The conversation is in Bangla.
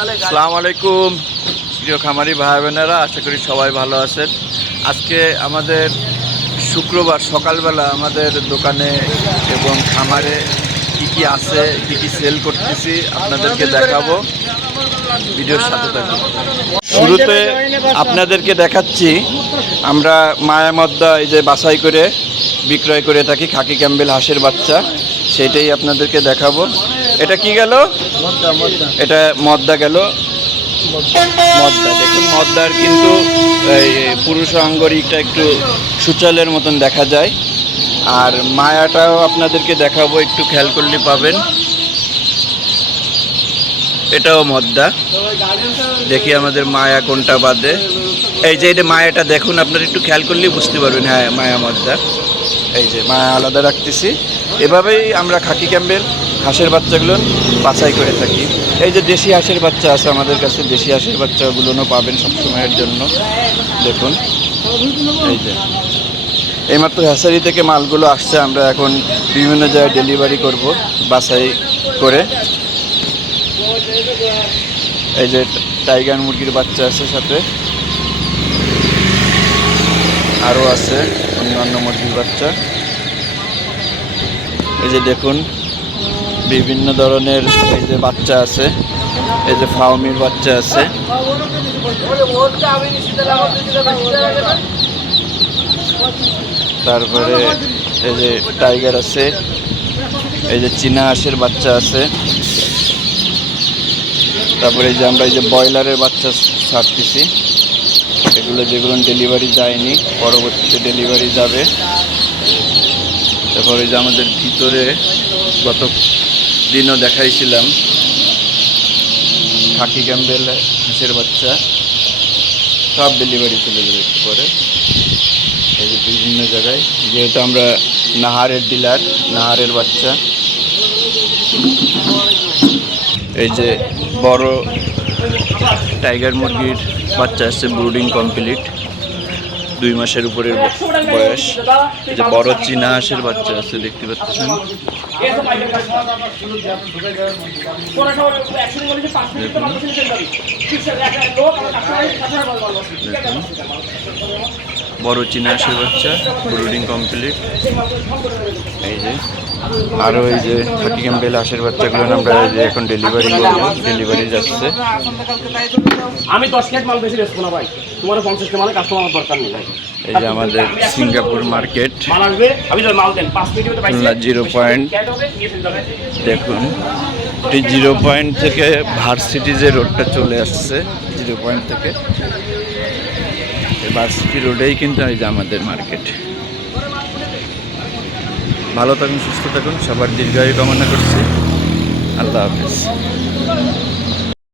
আসসালামু আলাইকুম প্রিয় খামারি ভাই বোনেরা, আশা করি সবাই ভালো আছেন। আজকে আমাদের শুক্রবার সকালবেলা আমাদের দোকানে এবং খামারে কি আছে, কি সেল করতেছি আপনাদেরকে দেখাবো। ভিডিওর সাথে থাকুন। শুরুতে আপনাদেরকে দেখাচ্ছি আমরা মায়া মদ্দা এই যে বাছাই করে বিক্রয় করে থাকি, খাকি ক্যাম্বেল হাঁসের বাচ্চা, সেইটাই আপনাদেরকে দেখাবো। এটা কি গেল? এটা মদ্দা গেল। মদ্দা দেখুন, মদ্দার কিন্তু এই পুরুষ অঙ্গরিকটা একটু সূচালের মতন দেখা যায়। আর মায়াটাও আপনাদেরকে দেখাবো, একটু খেয়াল করলে পাবেন। এটাও মদ্দা। দেখি আমাদের মায়া কোনটা বাদে। এই যে এটা মায়াটা দেখুন, আপনারা একটু খেয়াল করলেই বুঝতে পারবেন। হ্যাঁ, মায়া মদ্দা। এই যে মায়া আলাদা রাখতেছি। এভাবেই আমরা খাকি ক্যাম্বেল হাঁসের বাচ্চাগুলো বাছাই করে থাকি। এই যে দেশি হাঁসের বাচ্চা আছে আমাদের কাছে, দেশি হাঁসের বাচ্চাগুলোও পাবেন সবসময়ের জন্য। দেখুন এই যে এইমাত্র হ্যাচারি থেকে মালগুলো আসছে, আমরা এখন বিভিন্ন জায়গায় ডেলিভারি করব বাছাই করে। এই যে টাইগার মুরগির বাচ্চা আছে, সাথে আরও আছে অন্যান্য মুরগির বাচ্চা। এই যে দেখুন বিভিন্ন ধরনের এই যে বাচ্চা আছে, এই যে ফাউমির বাচ্চা আছে, তারপরে এই যে টাইগার আছে, এই যে চীনা হাঁসের বাচ্চা আছে, তারপরে এই যে আমরা এই যে ব্রয়লারের বাচ্চা ছাড়তেছি, এগুলো যেগুলো ডেলিভারি যায়নি পরবর্তীতে ডেলিভারি যাবে। তারপরে যে আমাদের ভিতরে গত দিনও দেখাইছিলাম খাকি ক্যাম্বেল হাঁসের বাচ্চা, সব ডেলিভারি চলে যাবে একটু পরে। এই যে বিভিন্ন জায়গায়, যেহেতু আমরা নাহারের ডিলার, নাহারের বাচ্চা। এই যে বড় টাইগার মুরগির বাচ্চা আসছে, ব্রুডিং কমপ্লিট, 2 মাসের উপরের বয়স। এই যে বড় চীনা হাঁসের বাচ্চা আছে, দেখতে পাচ্ছেন। বড় চীনা হাঁসের বাচ্চা, ব্রুডিং কমপ্লিট। এই যে আরও এই যে খাকি ক্যাম্বেল হাঁসের বাচ্চাগুলো আমরা এই যে এখন ডেলিভারি করবো, ডেলিভারি যাচ্ছে। আমি 10 কেজি মাল বেশি বেচবো না ভাই, তোমার 50 কেজি মালে কাস্টমার দরকার নেই ভাই। এই যে আমাদের সিঙ্গাপুর মার্কেট, মাল আসবে, আমি তো মাল দেন 5 কেজি মতো পাইছি। 0 পয়েন্ট দেখুন, এই 0 পয়েন্ট থেকে ভার্সিটি যে রোডটা চলে আসছে, 0 পয়েন্ট থেকে ভার্সিটি রোডেই কিন্তু এই যে আমাদের মার্কেট। ভালো থাকুন, সুস্থ থাকুন, সবার দীর্ঘায়ু কামনা করছি। আল্লাহ হাফেজ।